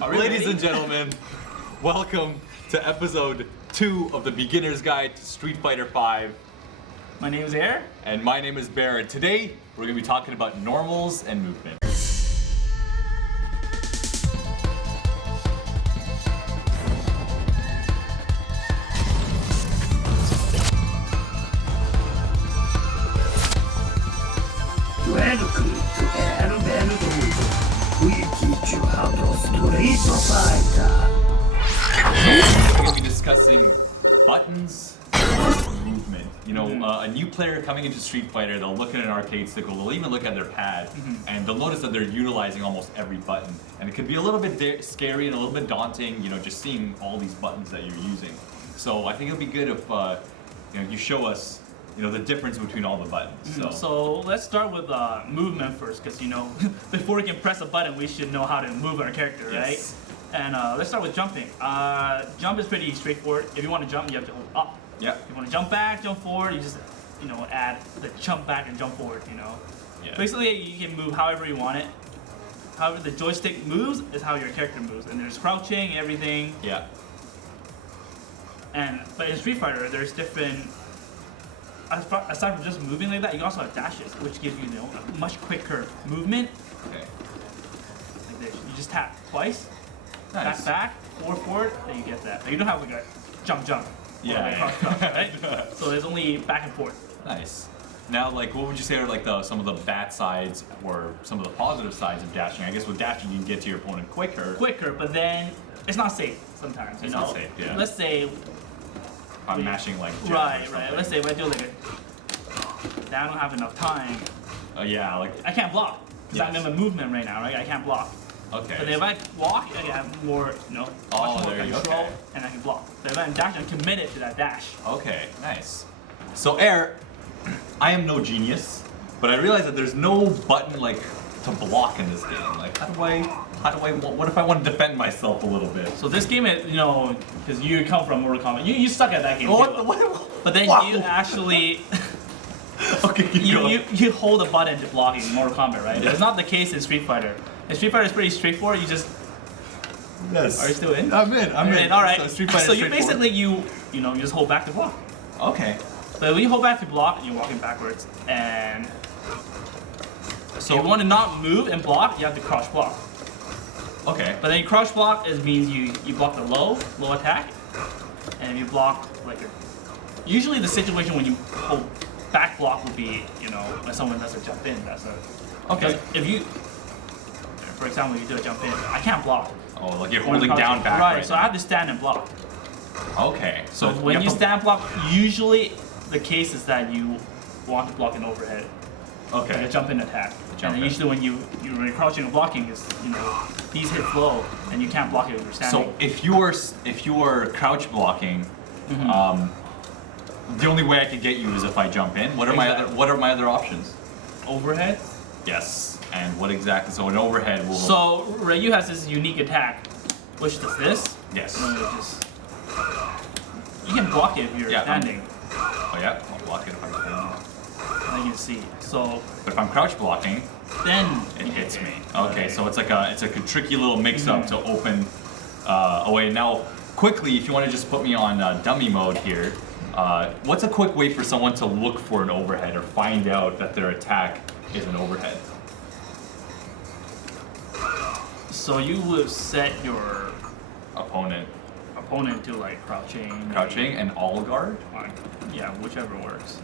Ladies and gentlemen, welcome to episode 2 of the Beginner's Guide to Street Fighter V. My name is Air. And my name is Behr. And today, we're going to be talking about normals and movement. Welcome to AirBehr Dojo. We teach you how to Street Fighter. We're going to be discussing buttons and movement. You know, a new player coming into Street Fighter, they'll look at an arcade stick, or they'll even look at their pad, and they'll notice that they're utilizing almost every button. And it could be a little bit scary and a little bit daunting, you know, just seeing all these buttons that you're using. So I think it'll be good if you know, you show us, you know, the difference between all the buttons. So let's start with movement first, because you know, before we can press a button, we should know how to move our character, right? And let's start with jumping. Jump is pretty straightforward. If you want to jump, you have to hold up. Yeah. If you want to jump back, jump forward, you just, you know, add the jump back and jump forward, you know. Yeah. Basically, you can move however you want it. However the joystick moves is how your character moves. And there's crouching, everything. Yeah. But in Street Fighter, there's different, aside from just moving like that, you also have dashes, which gives you, you know, a much quicker movement. Okay. Like this. You just tap twice, Nice. back, forward, then you get that. But you don't have like a jump. Yeah, Or like yeah. cross, right? So there's only back and forth. Nice. Now, like, what would you say are like some of the bad sides or some of the positive sides of dashing? I guess with dashing, you can get to your opponent quicker. But then it's not safe sometimes. You It's know? not safe, yeah. Let's say. I'm mashing like jet or Right. something. Let's say if I do like I don't have enough time. Yeah, like. I can't block because I'm in my movement right now, right? I can't block. Okay. But if I walk, I have more, you know, much more there you go, control, okay. and I can block. But if I'm dashing, I'm committed to that dash. Okay, nice. So Air, I am no genius, but I realize that there's no button like to block in this game. Like, what if I want to defend myself a little bit? So this game, is, you know, because you come from Mortal Kombat, you suck at that game. Oh, too. what? But then Wow. you actually, Okay, keep going. you hold a button to block in Mortal Kombat, right? It's not the case in Street Fighter. In Street Fighter, it's pretty straightforward. You just Yes. are you still in? I'm in. I'm in. All right. So, Street Fighter So you straightforward. basically you know you just hold back to block. Okay. But when you hold back to block, you're walking backwards, and So if you want to not move and block, you have to crouch block. Okay. But then you crouch block means you block the low attack, and if you block like usually the situation when you hold back block would be, you know, when someone does a jump in. That's a Okay. If you, for example, you do a jump in, I can't block. Oh, like you're When I'm holding down crouching. back. Right. So I have to stand and block. Okay. So when have you to- stand block, usually the case is that you want to block an overhead. Like a Okay. jump in attack. Jump and in. usually when you're crouching and blocking is, you know, these hit low and you can't block it when you're standing. So if you were crouch blocking, the only way I could get you is if I jump in. What are my other options? Overhead. Yes. And what exactly? So an overhead will. So Ryu has this unique attack, which does this. Yes. And you can block it if you're Yeah, standing. Oh yeah. I'll block it if I'm standing. As you can see. So But if I'm crouch blocking, then it you hits get me. hit. Okay. So it's like a tricky little mix-up to open away. Now, quickly, if you want to just put me on dummy mode here. What's a quick way for someone to look for an overhead or find out that their attack is an overhead? So you would set your Opponent opponent to like crouching. and all guard. Or, yeah, whichever works.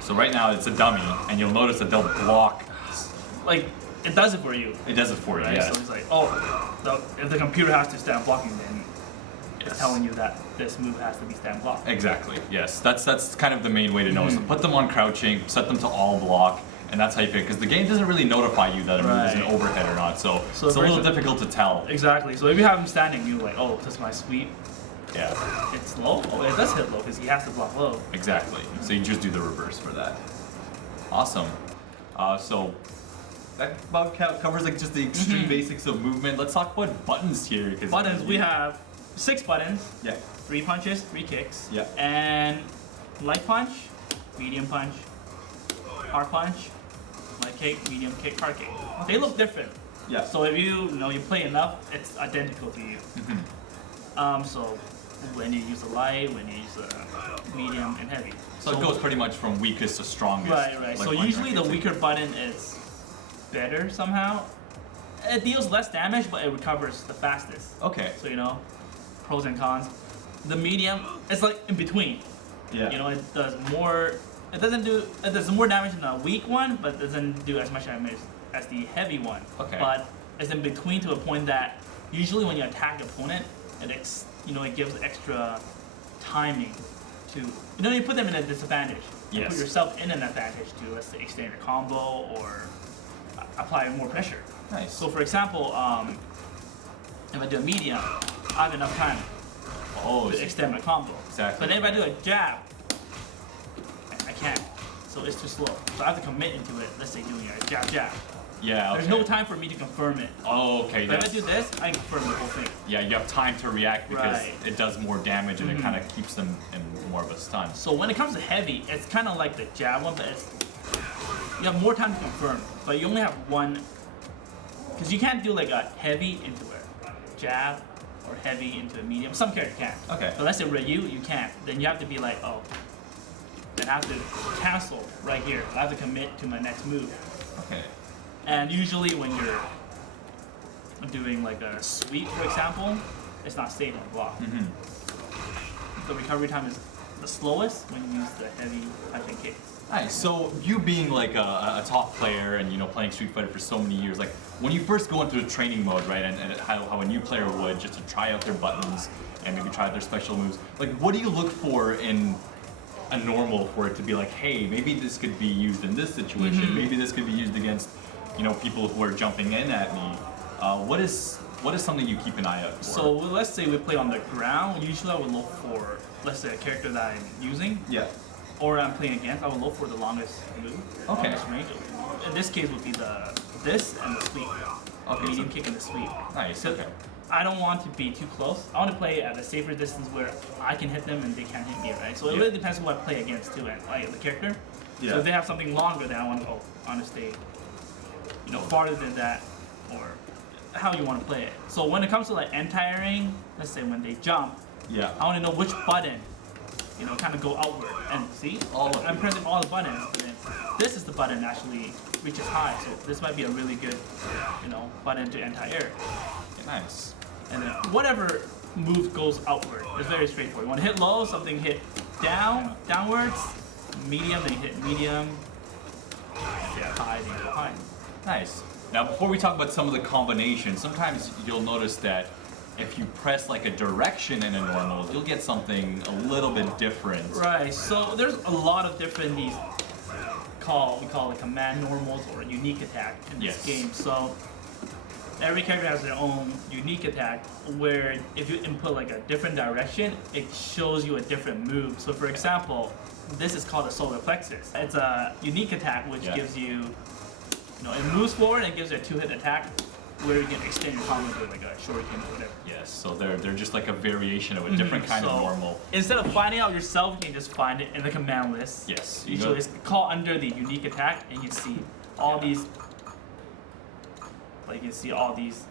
So right now it's a dummy, and you'll notice that they'll block. Like it does it for you. It does it for you, Right? yes. So it's like, if the computer has to stand blocking, then it's Yes. telling you that this move has to be stand block. Exactly. Yes. That's kind of the main way to know. So put them on crouching, set them to all block, and that's how you pick. Because the game doesn't really notify you that a move is an Right. overhead or not. So it's a for little example- difficult to tell. Exactly. So if you have him standing, you're like, oh, this is my sweep. Yeah. It's low. Oh, it does hit low because he has to block low. Exactly. So you just do the reverse for that. Awesome. So that about covers like just the extreme basics of movement. Let's talk about buttons here. Buttons. We have 6 buttons. Yeah. 3 punches, 3 kicks. Yeah. And light punch, medium punch, hard punch, light kick, medium kick, hard kick. They look different. Yeah. So if you play enough, it's identical to you. So when you use a light, when you use a medium and heavy. So it goes pretty much from weakest to strongest. Right. like So one usually the racket. weaker button is better somehow. It deals less damage, but it recovers the fastest. Okay. So pros and cons. The medium, it's like in between. Yeah. It does more. It does more damage than a weak one, but doesn't do as much damage as the heavy one. Okay. But it's in between to a point that usually when you attack the opponent, it gives extra timing to you put them in a disadvantage. You Yes. put yourself in an advantage to, let's say, extend your combo or apply more pressure. Nice. So for example, if I do a medium, I have enough time to extend my combo. Exactly. But then if I do a jab, I can't. So it's too slow. So I have to commit into it. Let's say doing a jab. Yeah. There's no time for me to confirm it. Oh, okay. But if I do this, I confirm the whole thing. Yeah, you have time to react because Right. it does more damage and it kind of keeps them in more of a stun. So when it comes to heavy, it's kind of like the jab one, but you have more time to confirm. But you only have one, because you can't do like a heavy into a jab or heavy into a medium. Some characters can. Okay. But let's say Ryu, you can't. Then you have to be like, oh, then I have to cancel right here. I have to commit to my next move. Okay. And usually when you're doing like a sweep, for example, it's not safe on the block. The recovery time is the slowest when you use the heavy punching kicks. Nice. So you being like a top player and playing Street Fighter for so many years, like when you first go into the training mode, right, and how a new player would just to try out their buttons and maybe try out their special moves, like what do you look for in a normal for it to be like, hey, maybe this could be used in this situation, maybe this could be used against people who are jumping in at me. What is something you keep an eye out for? So let's say we play on the ground. Usually I would look for, let's say, a character that I'm using Yeah. or I'm playing against. I would look for the longest move, Okay. longest range. In this case would be this and the sweep. Okay, Medium so- kick and the sweep. Nice. So Okay. I don't want to be too close. I want to play at a safer distance where I can hit them and they can't hit me, right? So it Yeah. really depends who I play against too, and like the character. Yeah. So if they have something longer, then I want to stay, farther than that, or how you want to play it. So when it comes to like anti-airing, let's say when they jump, Yeah. I want to know which button, kind of go outward. And see, All of I'm them. pressing all the buttons, but then this is the button that actually reaches high. So this might be a really good, button to anti-air. Nice. And then whatever move goes outward, it's very straightforward. You want to hit low, something hit downwards, medium, then you hit medium, high, then you go high. Nice. Now, before we talk about some of the combinations, sometimes you'll notice that if you press like a direction in a normal, you'll get something a little bit different. Right, so there's a lot of different we call it command normals or unique attack in this Yes. game. So every character has their own unique attack where if you input like a different direction, it shows you a different move. So for example, this is called a solar plexus. It's a unique attack which Yeah. gives you, it moves forward and gives you a 2-hit attack where you can extend your combo to like a shuriken or whatever. Yes, so they're just like a variation of a different kind of So, normal. Instead of finding out yourself, you can just find it in the command list. Yes. you Usually go- it's called under the unique attack, and you see all these, like you can see all these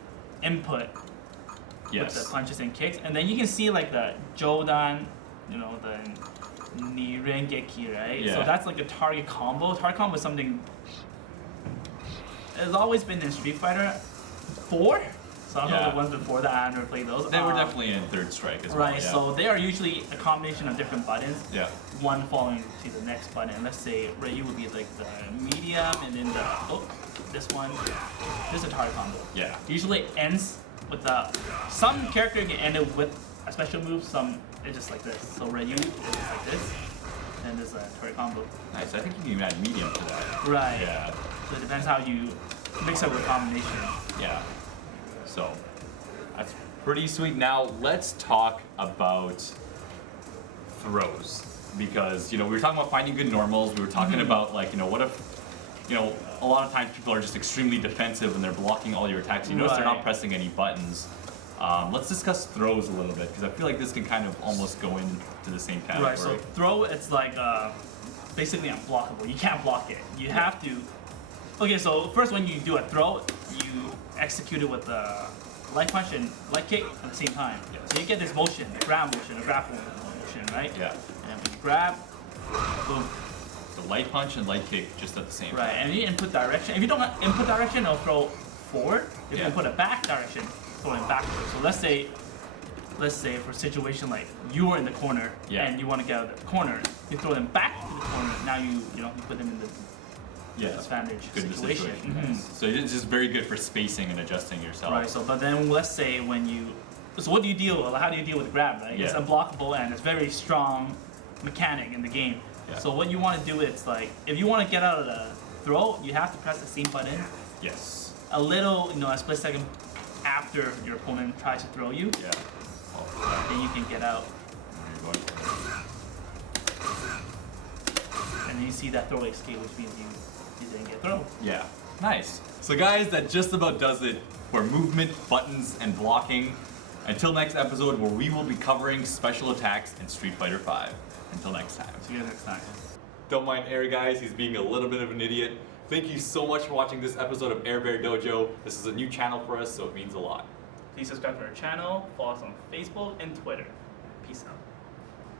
input with the Yes. punches and kicks, and then you can see like the Jodan, the Nirengeki, right? Yeah. So that's like a target combo. Target combo is something. It's always been in Street Fighter 4. So I don't know Yeah. the ones before that. I never played those. They were definitely in Third Strike as well. Right, Yeah. so they are usually a combination of different buttons, Yeah. one following to the next button. Let's say Ryu would be like the medium, and then this one. This is a target combo. Yeah. Usually it ends with some character can end it with a special move, some it's just like this. So Ryu is just like this, and there's a target combo. Nice. I think you can even add medium to that. Right. Yeah. So it depends how you mix up the combination. Yeah. So that's pretty sweet. Now let's talk about throws, because we were talking about finding good normals. We were talking about like what if a lot of times people are just extremely defensive and they're blocking all your attacks. You notice they're not Right. pressing any buttons. Let's discuss throws a little bit, because I feel like this can kind of almost go into the same category. Right, so throw, it's like basically unblockable. You can't block it. You have to Okay, so first when you do a throw, you execute it with the light punch and light kick at the same time. Yes. So you get this motion, the grab motion, the grapple motion, right? Yeah. And when you grab, boom. So light punch and light kick just at the same Right, time. and you input direction. If you don't have input direction, it'll throw forward. If Yeah. you put a back direction, throw it backwards. So let's say for a situation like you are in the corner Yeah. and you want to get out of the corner, you throw them back to the corner. Now you put them in the disadvantage Good situation. situation. Yes. So it's just very good for spacing and adjusting yourself. Right. So, but then let's say so what do you deal? How do you deal with grab? Right. It's Yeah. unblockable and it's very strong mechanic in the game. Yeah. So what you want to do is like if you want to get out of the throw, you have to press the same button Yes. a little, a split second after your opponent tries to throw you, Yeah. Oh, then you can get out. there you go. And then you see that throw escape, which means you didn't get thrown. Yeah. Nice. So guys, that just about does it for movement, buttons, and blocking. Until next episode where we will be covering special attacks in Street Fighter V. Until next time. See you next time. Don't mind Air, guys, he's being a little bit of an idiot. Thank you so much for watching this episode of AirBehr Dojo. This is a new channel for us, so it means a lot. Please subscribe to our channel, follow us on Facebook and Twitter. Peace out.